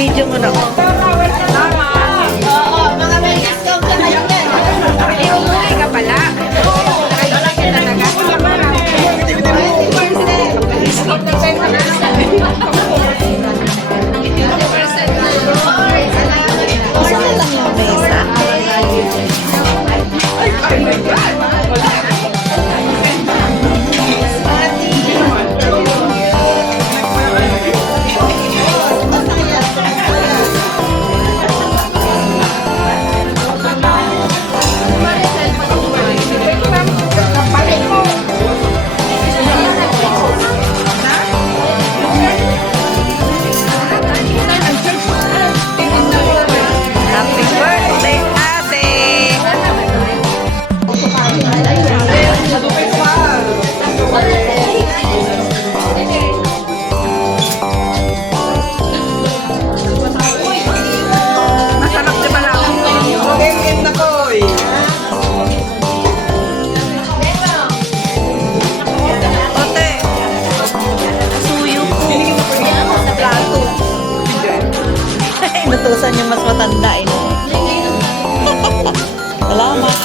Video mo na. Oo, mga may discount ka na yun. Umuwi ka pala. Wala ka talaga. Isa na lang yung mesa. Happy birthday, ate! Masarap di ba lang? Ote, suyo po. Sa plato. Inutusan yung mas matanda eh. Salamat.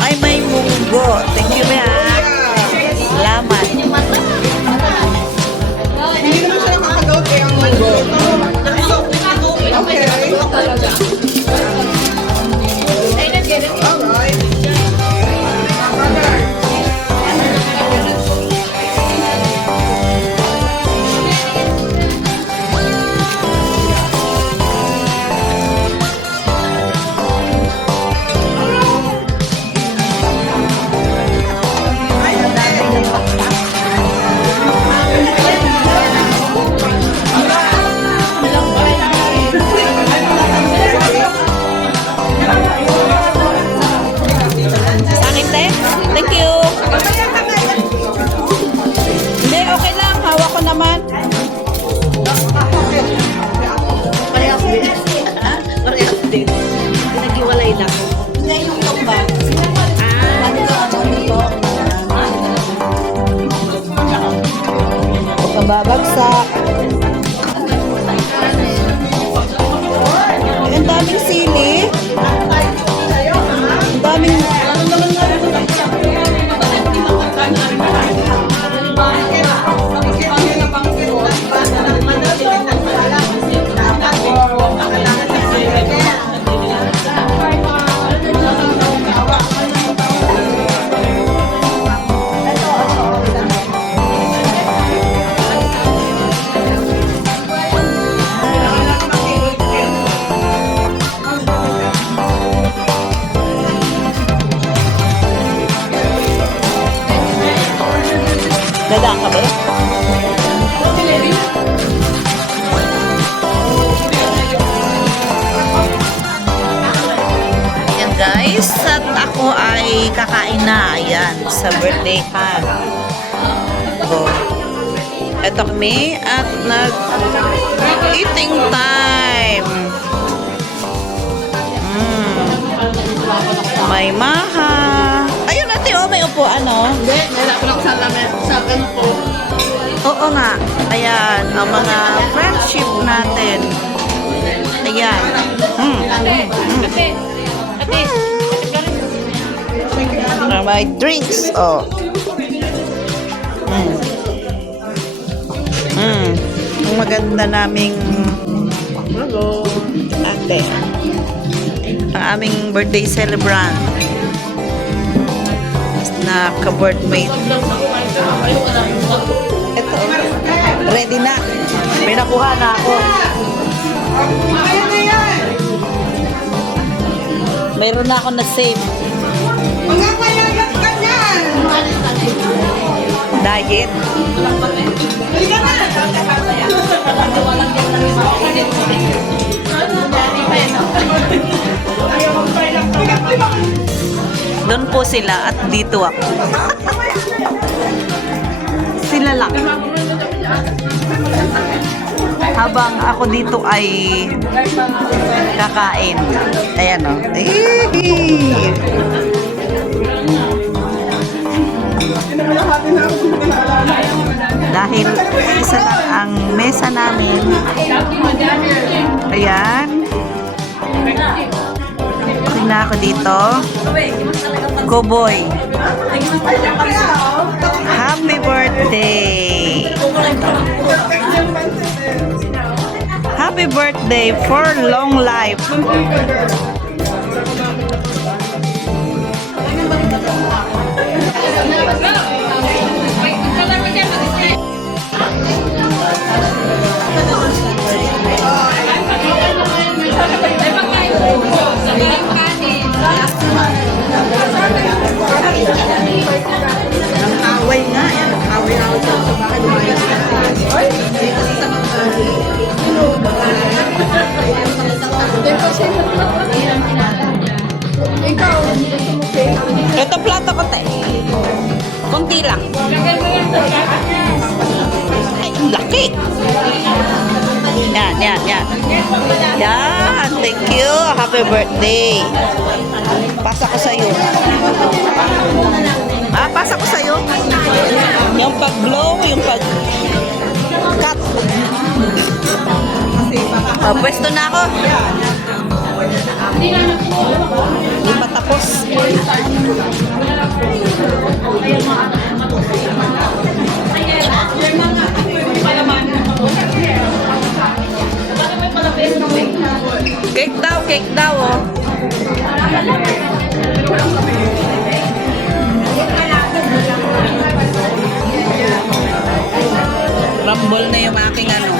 Ay, may munggo. Thank you, Mea. Salamat. Hindi naman siya nakakagaw kaya ang munggo. Okay. Alright. Sa akin, te? Thank you. Hindi, okay lang. Hawak ko naman. Parehas din. Parehas din. Nag-iwalay lang. Hindi, yung tumba. Ano to? Huwag kang babagsak. Ang daming sili. Ang daming... Dadaan ka ba? Ayan guys, at ako ay kakain na. Ayan, sa birthday pan. Oh. Eto kami at nag-eating time. May maha. Ayun ate, oh, may upuan, oh. Hindi, nilapin ako sa lamin. Sa ano po. Oo nga. Ayan, ang mga friendship natin. Ayan. Ate, May drinks, oh. Ang maganda naming ate. Ang aming birthday celebrant na ka-birthmate. Ito, ready na. May nakuha na ako. Mayroon na ako na save. Mga kayagat ka niyan! Diet. Halika na! Doon po sila at dito ako. Sila lang. Habang ako dito ay kakain. Ayan o. Dahil isa lang ang mesa namin. Ayan. Tingnan ako dito. Kuboy. Happy birthday! Happy birthday for long life! Away nga. Yan. Away na ako sa bahay. Lumayas na. Ito plato ko, te. Kunti lang. Ay, laki. Yan, yan, yan. Yan, thank you. Happy birthday. Pasa ko sa'yo. Ah, pasa ko sa'yo. Yung pag-blow, yung pag-cut. Pwesto na ako. Hindi pa tapos. Cake daw, oh. Rumble na yung aking ano.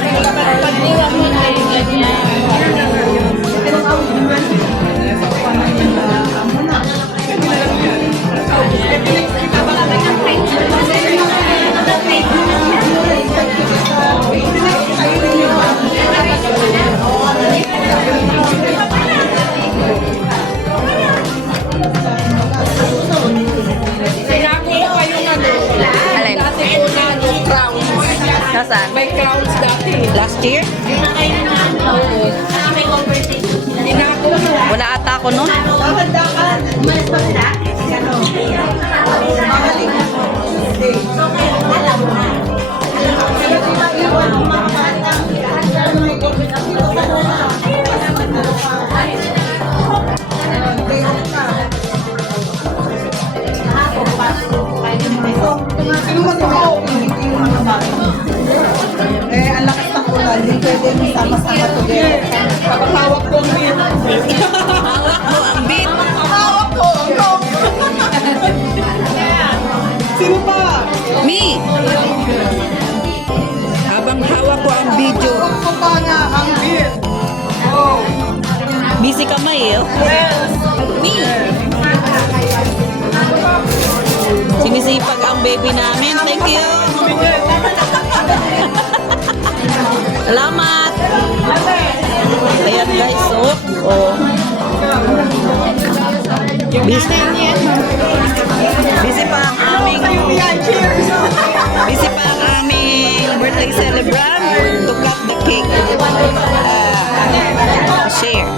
Alin? Nasaan? May crowns dati. Last year? Wala ata ako nun. Ang lakas ng ulan. Hindi pwede yung sama-sama together. Kapag hawak ko ang beat. Hawak mo ang beat. Hawak ko ang beat. Sino pa? Me! Habang hawak ko ang video. Hawak ko pa nga ang beat. Oh. Busy kamay, eh. Me! Sinisipag ang baby namin. Thank you! Salamat! Ayan guys, oh. Busy pa ang aming birthday celebrant to cut the cake. Share.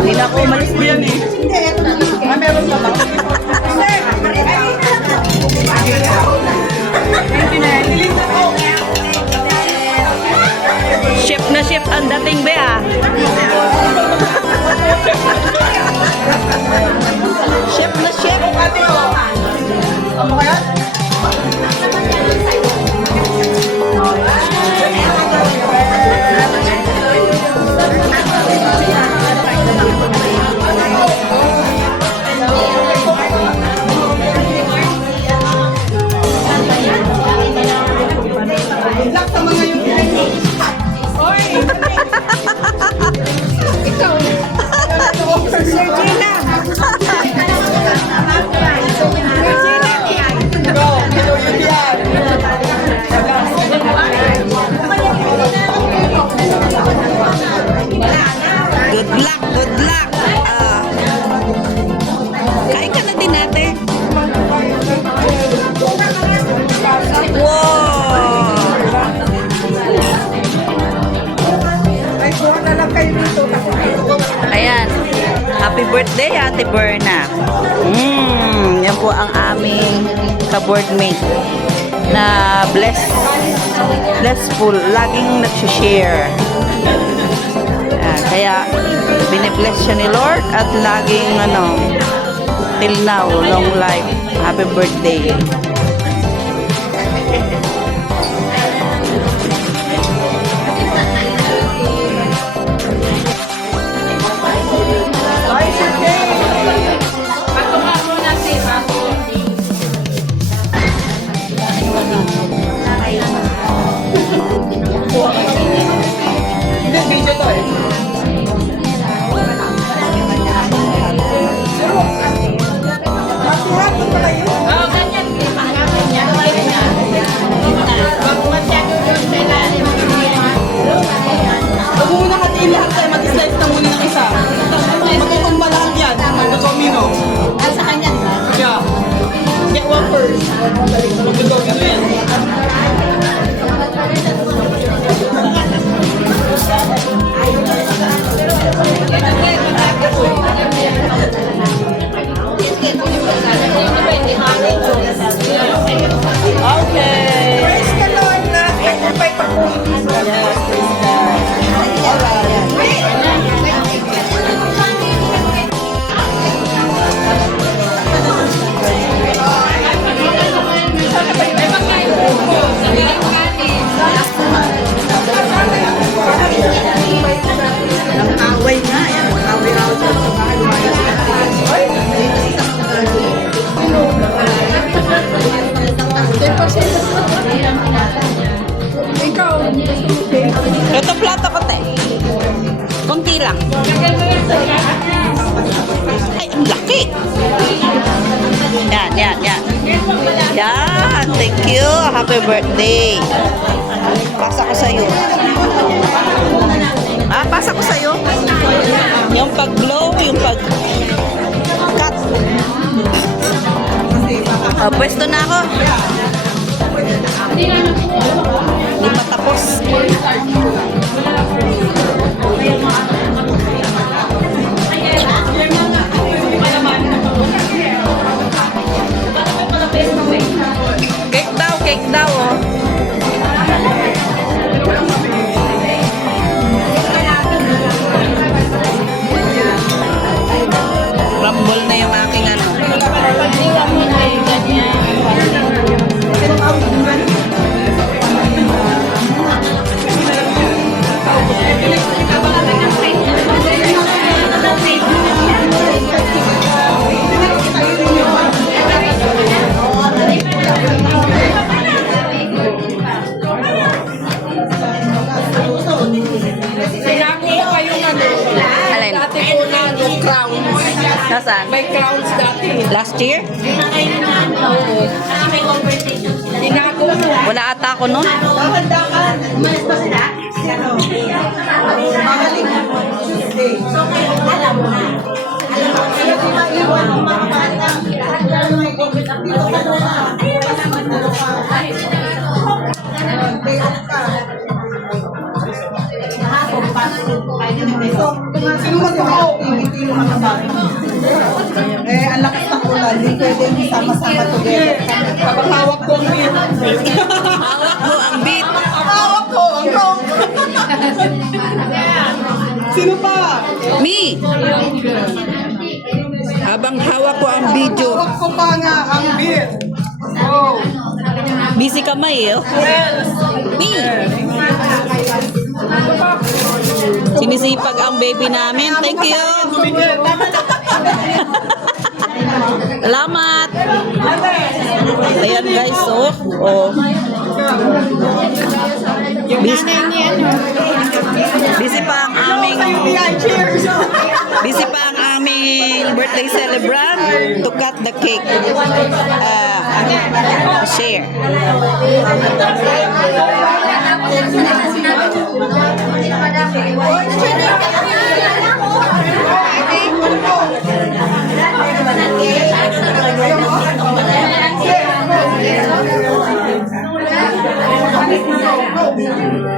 Hindi na ako umalis din eh. Hindi, eto na. Meron pa ba? Chef na chef ang dating be ah. Chef na chef. Ano kaya? Lock sa mga yung Hoy! Ikaw! Sir Gina! Go! Hello, Yulian! kayo dito. Ayan. Happy birthday, Ate Berna. Yan po ang aming ka-boardmate na blessful. Laging nagsishare. Kaya binibless siya ni Lord at laging till now, long life. Happy birthday. Huwag muna hatiin lahat tayo. Mag-slice na muna ng isa. Matutumba lahat yan. Mag-domino. Sa kanya. Yeah. Get one first. Mag-domino yan. Okay. Praise the Lord na. Pay pa po. Away nga. Away raw sa Ito plato ko, te. Kunti lang. Ay, ang laki. Yan. Yan. Thank you. Happy birthday. Pasa ko sa'yo. Pasa ko sa'yo. Yung pag-blow, yung pag-cut. Pwesto na ako. Hindi pa tapos. Cake daw, oh. Rumble na yung aking Alin? Dati po na crowns. Nasaan? May crowns dati. Last year? Tinago mo. Wala ata ako nun. Dahan-dahan. Umalis pa sila? Magaling. Tuesday. So ngayon, alam mo na. Alam mo, kaya di maiwan ang mga bata. Dito ka na. Sino ba yung activity ng mga bata? Ang lakas ng ulan, hindi pwede sama-sama together. Kapag hawak ko ang beat. Hawak mo ang beat. Hawak ko ang kong. Sino pa? Me! Habang hawak ko ang video. Hawak ko pa nga ang beat. Oh. Busy kamay, eh. Me! Sinisipag ang baby namin. Thank you! Salamat! Ayan guys, oh. Busy pa ang aming birthday celebrant to cut the cake. Share.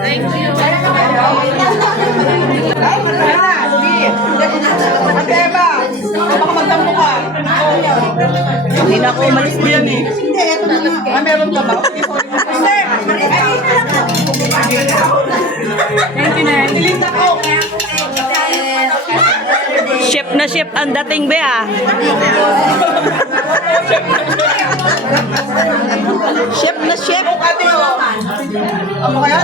Thank you. ka ba? Thank you, Nay. Ilinda ko. Chef na chef ang dating be ah. Chef na chef. Ate, oh. Ano kaya?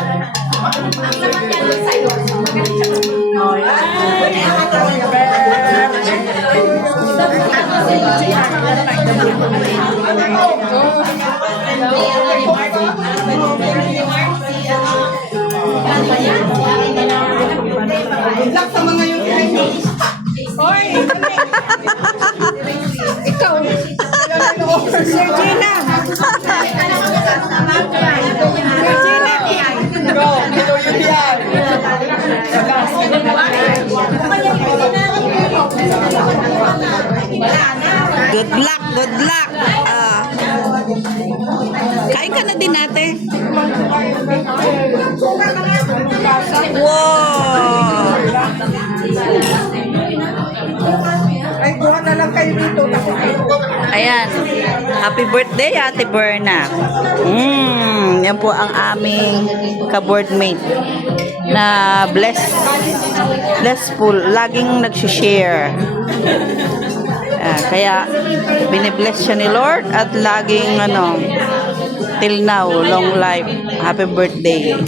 Good luck sa mga yung Hoy! Ikaw! Sir Gina! Go, ito yun yan. Good luck, good luck. Kain ka na din natin. Wow! Ay, kuha na lang kayo dito. Ayan. Happy birthday, Ate Berna. Yan po ang aming ka-boardmate na blessful. Laging nag-share. Kaya binibless siya ni Lord at laging till now, long life. Happy birthday.